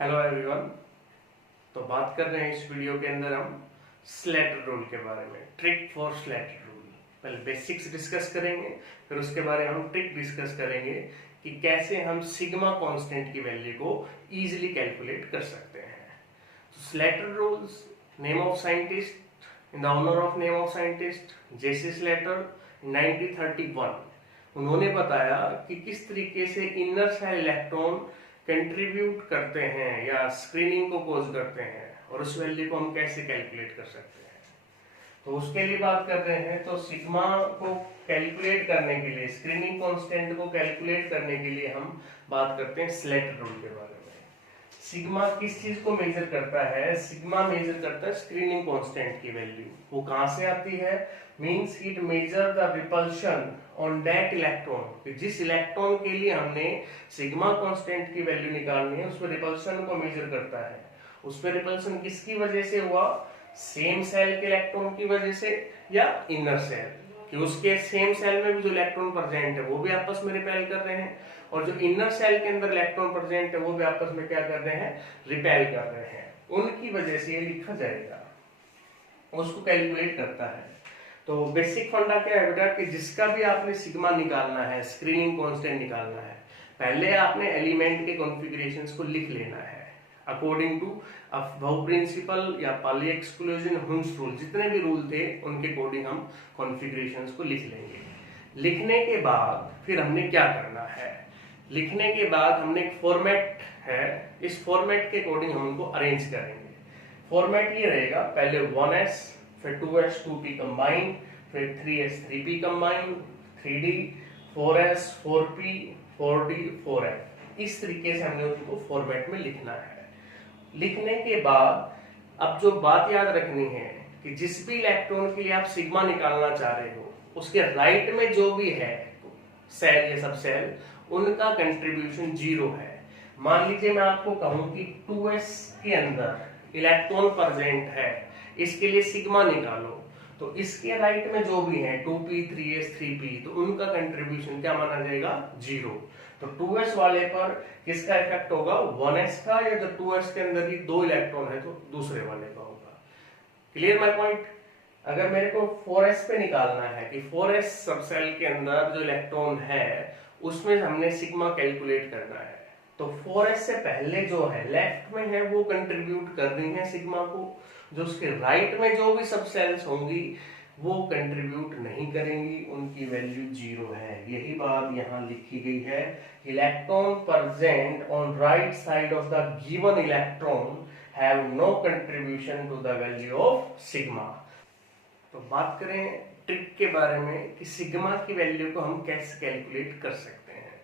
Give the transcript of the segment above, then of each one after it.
Hello everyone. तो बात कर रहे हैं इस वीडियो के अंदर हम स्लेटर रूल के बारे में, ट्रिक फॉर स्लेटर रूल। पहले बेसिक्स डिस्कस करेंगे, फिर उसके बारे में हम ट्रिक डिस्कस करेंगे कि कैसे हम सिग्मा कांस्टेंट की वैल्यू को इजीली कैलकुलेट कर सकते हैं। तो Slater rules, name of scientist, in the honour of name of scientist J C Slater 1931, उन्होंने बताया कि किस तरीके से इनर सेल इलेक्ट्रॉन कंट्रीब्यूट करते हैं या स्क्रीनिंग को कोज करते हैं और उस वैल्यू को हम कैसे कैलकुलेट कर सकते हैं। तो उसके लिए बात कर रहे हैं। तो सिग्मा को कैलकुलेट करने के लिए, स्क्रीनिंग कांस्टेंट को कैलकुलेट करने के लिए हम बात करते हैं स्लेटर रूल के बारे में। सिग्मा किस चीज को मेजर करता है? सिग्मा मेजर करता है स्क्रीनिंग कांस्टेंट की वैल्यू। वो कहां से आती है? Means it measure the repulsion on that electron. जिस इलेक्ट्रॉन के लिए हमने सिग्मा कांस्टेंट की वैल्यू निकालनी है, उस पर रिपल्शन को मेजर करता है। उस पर रिपल्शन किसकी वजह से हुआ? सेम सेल के इलेक्ट्रॉन की वजह से या इनर सेल, कि उसके सेम सेल में भी जो इलेक्ट्रॉन प्रेजेंट है वो भी आपस में रिपेल कर रहे हैं, और जो इनर सेल के अंदर इलेक्ट्रॉन प्रेजेंट है वो भी आपस में क्या कर रहे हैं? रिपेल कर रहे हैं। उनकी वजह से ये लिखा जाएगा, उसको कैलकुलेट करता है। तो बेसिक फंडा क्या है बेटा, कि जिसका भी आपने सिग्मा निकालना है, स्क्रीनिंग कांस्टेंट निकालना है, पहले आपने एलिमेंट के कॉन्फ़िगरेशंस को लिख लेना है अकॉर्डिंग टू अबव प्रिंसिपल या पाली एक्सक्लूजन, हुंस रूल, जितने भी रूल थे उनके अकॉर्डिंग हम कॉन्फ़िगरेशंस को लिख लेंगे। लिखने के बाद फिर हमने क्या करना है? लिखने के बाद हमने एक फॉर्मेट है, इस फॉर्मेट के अकॉर्डिंग हम उनको अरेंज करेंगे। फॉर्मेट ये रहेगा, पहले 1s, फिर 2s 2p कंबाइन, फिर 3s 3p combine, 3d 4s 4p 4d 4f। इस तरीके से हमने उनको फॉर्मेट में लिखना है। लिखने के बाद अब जो बात याद रखनी है कि जिस भी इलेक्ट्रॉन के लिए आप सिग्मा निकालना चाह रहे हो, उसके राइट में जो भी है सेल या सब सेल, उनका कंट्रीब्यूशन 0 है। मान लीजिए मैं आपको कहूं कि 2s के अंदर इलेक्ट्रॉन प्रेजेंट है, इसके लिए सिग्मा निकालो, तो इसके राइट में जो भी है 2p 3s 3p, तो उनका कंट्रीब्यूशन क्या माना जाएगा? 0। तो 2s वाले पर किसका इफेक्ट होगा? 1s का, या जो 2s के अंदर ही 2 इलेक्ट्रॉन है तो दूसरे वाले का होगा। Clear my point? अगर मेरे को 4s पे निकालना है कि 4s सब सेल के अंदर जो इलेक्ट्रॉन है उसमें हमने सिग्मा कैलकुलेट करना है, तो 4s से पहले जो है लेफ्ट में है वो कंट्रीब्यूट कर रही है सिग्मा को, जो उसके राइट में जो भी सब सेल्स होंगी वो कंट्रीब्यूट नहीं करेंगी, उनकी वैल्यू 0 है। यही बात यहाँ लिखी गई है। Electron present on right side of the given electron have no contribution to the value of sigma. तो बात करें ट्रिक के बारे में कि सिग्मा की वैल्यू को हम कैसे कैलकुलेट कर सकते हैं।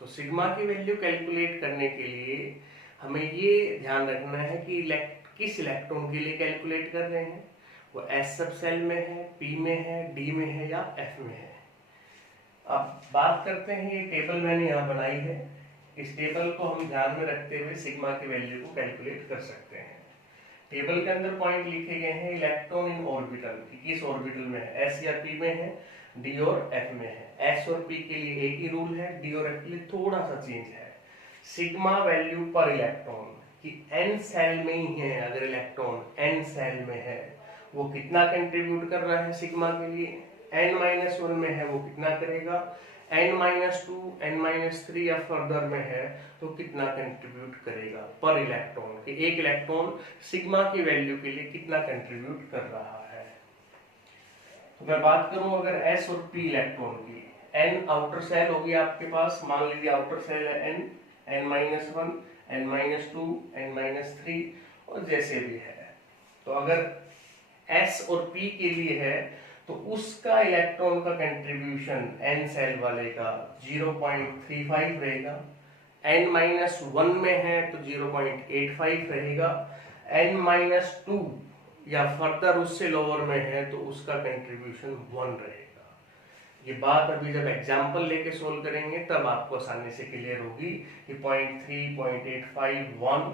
तो सिग्मा की वैल्यू कैलकुलेट करने के लिए हमें ये ध्यान रखना है कि किस इलेक्ट्रॉन के लिए कैलकुलेट कर रहे हैं। वो एस सब सेल में है, पी में है, डी में है या एफ में है। अब बात करते हैं, ये टेबल मैंने यहाँ बनाई है, इस टेबल को हम ध्यान में रखते हुए सिग्मा की वैल्यू को कैलकुलेट कर सकते हैं। टेबल के अंदर पॉइंट लिखे गए हैं इलेक्ट्रॉन इन ऑर्बिटल, किस ऑर्बिटल में है, एस या पी में है, डी और एफ में है। एस और पी के लिए एक ही रूल है, डी और एफ के लिए थोड़ा सा चेंज है। सिग्मा वैल्यू पर इलेक्ट्रॉन कि एन सेल में ही है, अगर इलेक्ट्रॉन एन सेल में है वो कितना कंट्रीब्यूट कर रहा है सिग्मा के लिए, n-1 में है वो कितना करेगा, n-2 n-3 या फर्दर में है तो कितना कंट्रीब्यूट करेगा पर इलेक्ट्रॉन, कि एक इलेक्ट्रॉन सिग्मा की वैल्यू के लिए कितना कंट्रीब्यूट कर रहा है। तो मैं बात करूं अगर s और p इलेक्ट्रॉन की, n आउटर सेल होगी आपके पास, मान लीजिए आउटर सेल है n, n-1 n-2 n-3 और जैसे भी है। तो अगर s और p के लिए है तो उसका इलेक्ट्रॉन का कंट्रीब्यूशन n सेल वाले का 0.35 रहेगा, n-1 में है तो 0.85 रहेगा, n-2 या फर्दर उससे लोअर में है तो उसका कंट्रीब्यूशन 1 रहेगा। ये बात अभी जब एग्जांपल लेके सोल्व करेंगे तब आपको आसानी से क्लियर होगी कि 0.3 0.85 1।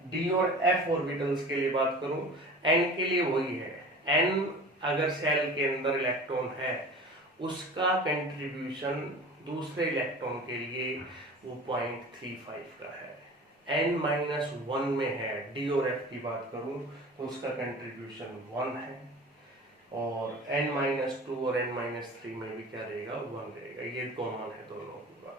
डी और एफ ऑर्बिटल्स के लिए बात करूं, n के लिए वही है, n अगर सेल के अंदर इलेक्ट्रॉन है उसका कंट्रीब्यूशन दूसरे इलेक्ट्रॉन के लिए वो 0.35 का है, n-1 में है, डी और एफ की बात करूं तो उसका कंट्रीब्यूशन 1 है, और n-2 और n-3 में भी क्या रहेगा, 1 रहेगा। ये कॉमन है दोनों का,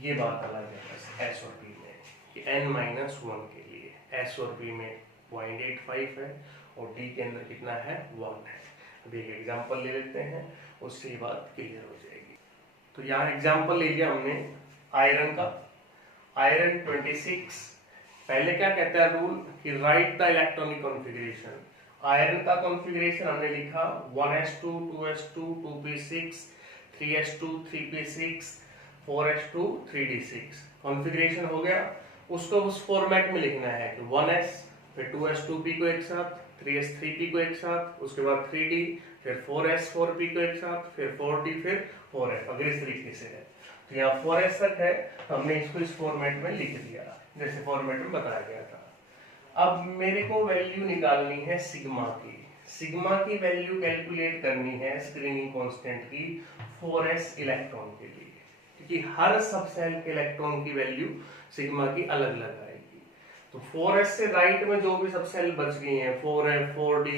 ये बात अलग है बस s और p में कि n-1 के लिए s और p में 0.85 है और d के अंदर कितना है, 1 है। अभी एक एग्जांपल ले लेते हैं, उससे ये बात क्लियर हो जाएगी। तो यहाँ एग्जांपल ले लिया हमने आयरन का, आयरन 26। पहले क्या कहता है रूल कि right the electronic configuration. Iron का कॉन्फ़िगरेशन हमने लिखा 1s2 2s2 2p6 3s2 3p6 4s2 3d6। Configuration हो गया, उसको उस फॉर्मेट में लिखना है कि 1s फिर 2s2p को एक साथ, 3s3p को एक साथ, उसके बाद 3d, फिर 4s4p को एक साथ, फिर 4d, फिर 4f। अगर इस तरीके से है तो यहाँ 4s तक है तो हमने इसको इस फॉर्मेट में लिख दिया जैसे फॉर्मेट में बताया गया था। अब मेरे को वैल्यू निकालनी है सिग्मा की। सिग्मा की वैल्यू कैलकुलेट करनी है स्क्रीनिंग कांस्टेंट की 4s इलेक्ट्रॉन के लिए, क्योंकि हर सब सेल के इलेक्ट्रॉन की वैल्यू सिग्मा की अलग अलग आएगी। तो 4s से राइट में जो भी सब सेल बच गई हैं 4f 4d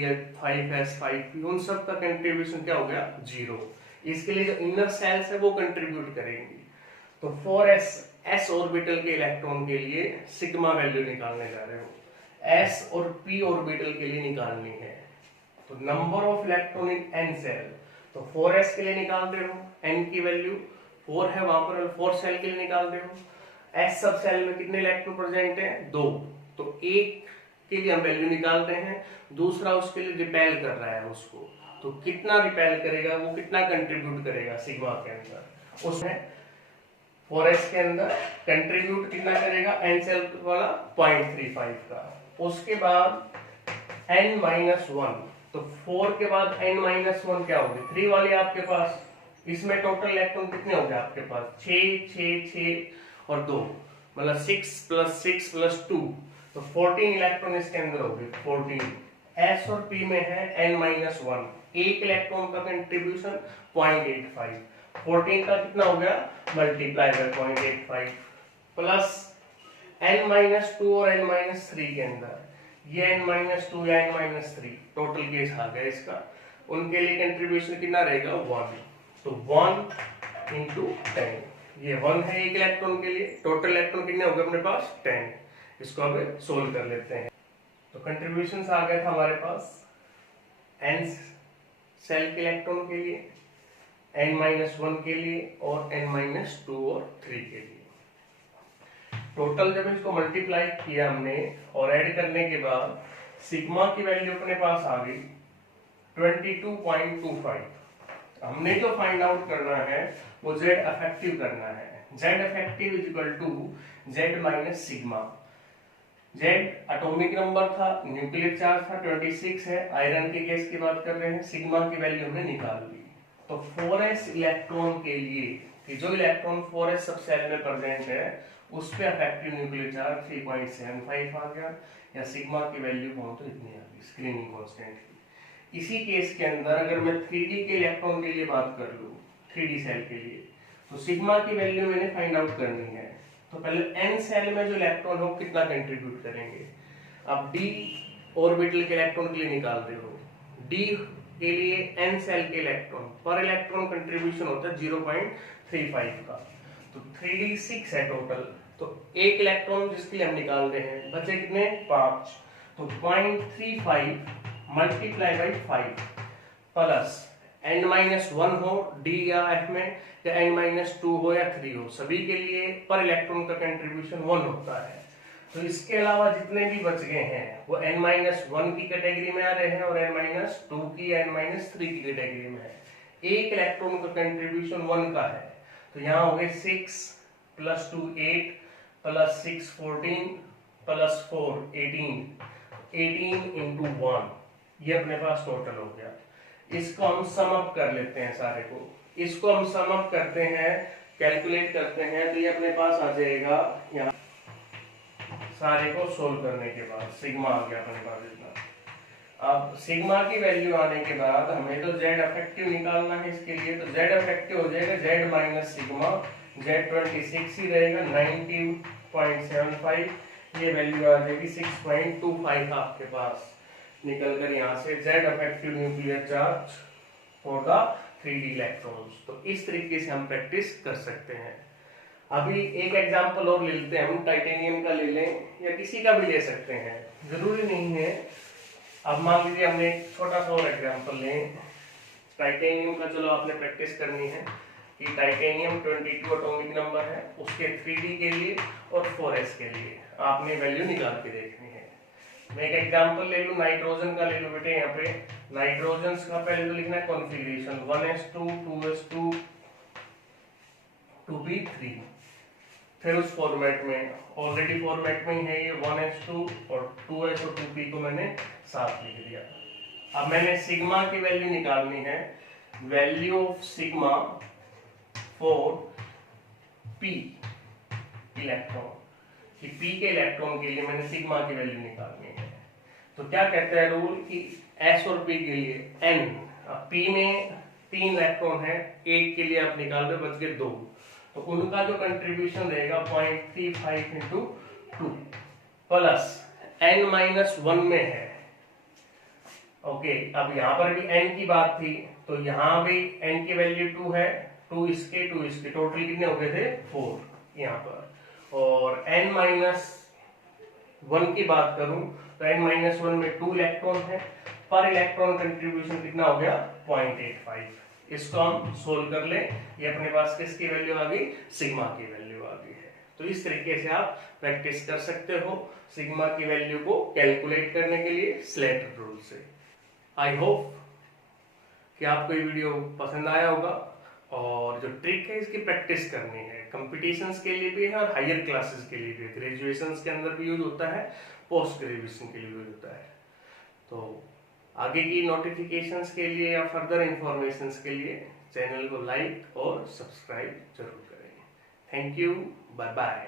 5s 5p, उन सब का कंट्रीब्यूशन क्या हो गया, 0। इसके लिए जो इनर सेल्स है वो कंट्रीब्यूट करेंगी। तो 4s s ऑर्बिटल के इलेक्ट्रॉन के लिए सिग्मा वैल्यू निकालने जा रहे हो, s और p ऑर्बिटल के लिए निकालनी है। तो number of electron in n shell, तो 4s के लिए निकाल दे हो, n की वैल्यू 4 है वहां पर, 4 सेल के लिए निकाल दे हो। s सब सेल में कितने इलेक्ट्रॉन प्रेजेंट है, 2, तो एक के लिए हम वैल्यू निकालते हैं, दूसरा उसके लिए रिपेल कर रहा है उसको, तो कितना रिपेल करेगा, वो कितना कंट्रीब्यूट करेगा सिग्मा के अंदर, उसमें 4s के अंदर कंट्रीब्यूट कितना करेगा, n सेल वाला 0.35 का। उसके बाद n-1, तो 4 के बाद n-1 क्या होगी, 3 वाली आपके पास, इसमें टोटल इलेक्ट्रॉन कितने होंगे आपके पास, 6 6 6 और 2, मतलब 6 + 6 + 2, तो 14 इलेक्ट्रॉन इसके अंदर होंगे, 14। s और p में है n-1, एक इलेक्ट्रॉन का कंट्रीब्यूशन 0.85, 14 का कितना हो गया, मल्टीप्लाई बाय 0.85 प्लस n-2 और n-3 के अंदर ये n-2 या n-3 टोटल केस आ गया इसका, उनके लिए कंट्रीब्यूशन कितना रहेगा, 1। तो 1 × 10, ये 1 है एक इलेक्ट्रॉन के लिए, टोटल इलेक्ट्रॉन कितने हो गए अपने पास, 10। इसको अब सोल्व कर लेते हैं। तो कंट्रीब्यूशन आ गया था हमारे पास n सेल के इलेक्ट्रॉन के लिए, n-1 के लिए और n-2 और 3 के लिए। टोटल जब इसको मल्टीप्लाई किया हमने और ऐड करने के बाद सिग्मा की वैल्यू अपने पास आ गई 22.25। हमने जो फाइंड आउट करना है वो z इफेक्टिव करना है। z effective = z - sigma. z atomic number था, न्यूक्लियर चार्ज था, 26 है, आयरन के केस की बात कर रहे हैं, सिग्मा की वैल्यू हमने निकाल ली। तो 4s इलेक्ट्रॉन के लिए कि जो इलेक्ट्रॉन 4s सब सेल में प्रेजेंट है उस पे इफेक्टिव न्यूक्लियर चार्ज 3.75 आ गया, या सिग्मा की वैल्यू कौन तो इतनी आ गई स्क्रीनिंग कांस्टेंट की। इसी केस के अंदर अगर मैं 3d के इलेक्ट्रॉन के लिए बात कर लूं, 3d सेल के लिए, तो सिग्मा की वैल्यू मैंने फाइंड आउट करनी है। तो पहले n सेल में जो इलेक्ट्रॉन हो कितना कंट्रीब्यूट करेंगे। अब d ऑर्बिटल के इलेक्ट्रॉन के लिए निकाल दे हो, d के लिए n सेल के इलेक्ट्रॉन पर इलेक्ट्रॉन कंट्रीब्यूशन होता है 0.35 का, तो 3d6 है टोटल, तो एक इलेक्ट्रॉन जिसके लिए हम निकाल रहे हैं बचे कितने, 5, तो 0.35 मल्टीप्लाई बाई 5 प्लस n-1 हो d या f में, या n-2 हो या 3 हो, सभी के लिए पर इलेक्ट्रॉन का कंट्रीब्यूशन 1 होता है। तो इसके अलावा जितने भी बच गए हैं वो n-1 की कैटेगरी में आ रहे हैं और n-2 की या n-3 की कैटेगरी में है। एक इलेक्ट्रॉन का कंट्रीब्यूशन 1 का है, तो यहाँ हो गए 6 + 2 8 + 6 14 + 4 18, 18 × 1, ये अपने पास टोटल हो गया। इसको हम सम अप कर लेते हैं सारे को, इसको हम सम अप करते हैं, कैलकुलेट करते हैं, तो ये अपने पास आ जाएगा यहाँ सारे को सोल्व करने के बाद सिग्मा आ गया अपने पास इतना। अब सिग्मा की वैल्यू आने के बाद हमें तो z इफेक्टिव निकालना है इसके लिए, तो z इफेक्टिव हो जाएगा z - सिग्मा, z 26 ही रहेगा 90.75 ये वैल्यू आ जाएगी 6.25 आपके पास निकल कर यहाँ से Z effective nuclear charge for the 3D electrons. तो इस तरीके से हम प्रैक्टिस कर सकते हैं। अभी एक एग्जांपल और ले लेते हैं, हम टाइटेनियम का ले लें या किसी का भी ले सकते हैं, जरूरी नहीं है। अब मान लीजिए हमने एक छोटा सा और एग्जांपल लें टाइटेनियम का। चलो आपने प्रैक्टिस करनी है कि टाइटेनियम 22 एटॉमिक नंबर है, उसके 3D के लिए और 4s के लिए आपने वैल्यू निकाल के देखनी है। मैं एक एग्जांपल ले लूं, नाइट्रोजन का ले लो बेटे। यहाँ पे नाइट्रोजन का पहले तो लिखना है कॉन्फ़िगरेशन 1s2 2s2 2p3, फिर उस फॉर्मेट में ऑलरेडी फॉर्मेट में ही है ये 1s2 और 2s और 2p को मैंने साथ लिख दिया। अब मैंने सिग्मा की वैल्यू निकालनी है, value of sigma for p electron, कि p के इलेक्ट्रॉन के लिए मैंने सिग्मा की वैल्यू निकालनी है। तो क्या कहता है रूल कि s और p के लिए n, अब p में 3 इलेक्ट्रॉन है, एक के लिए आप निकाल रहे बच गए 2, तो उनका जो कंट्रीब्यूशन रहेगा 0.35 इंटू 2 प्लस n-1 में है। ओके, अब यहाँ पर भी n की बात थी, तो यहाँ भी n की वैल्यू 2 है, 2 इसके टोटल कितने हो गए थे 4 यहाँ पर। और n-1 की बात करूं तो n-1 में 2 इलेक्ट्रॉन है, पर इलेक्ट्रॉन कंट्रीब्यूशन कितना हो गया 0.85। इसको हम सोल्व कर ले, ये अपने पास किसकी वैल्यू आ गई, सिग्मा की वैल्यू आ गई है। तो इस तरीके से आप प्रैक्टिस कर सकते हो सिग्मा की वैल्यू को कैलकुलेट करने के लिए स्लेटर रूल से। आई होप कि आपको ये वीडियो पसंद आया होगा, और जो ट्रिक है इसकी प्रैक्टिस करनी है, कंपटीशंस के लिए भी है और हायर क्लासेस के लिए भी, ग्रेजुएशन के अंदर भी यूज होता है, पोस्ट ग्रेजुएशन के लिए यूज होता है। तो आगे की नोटिफिकेशंस के लिए या फर्दर इंफॉर्मेशंस के लिए चैनल को लाइक और सब्सक्राइब जरूर करें। Thank you, bye bye.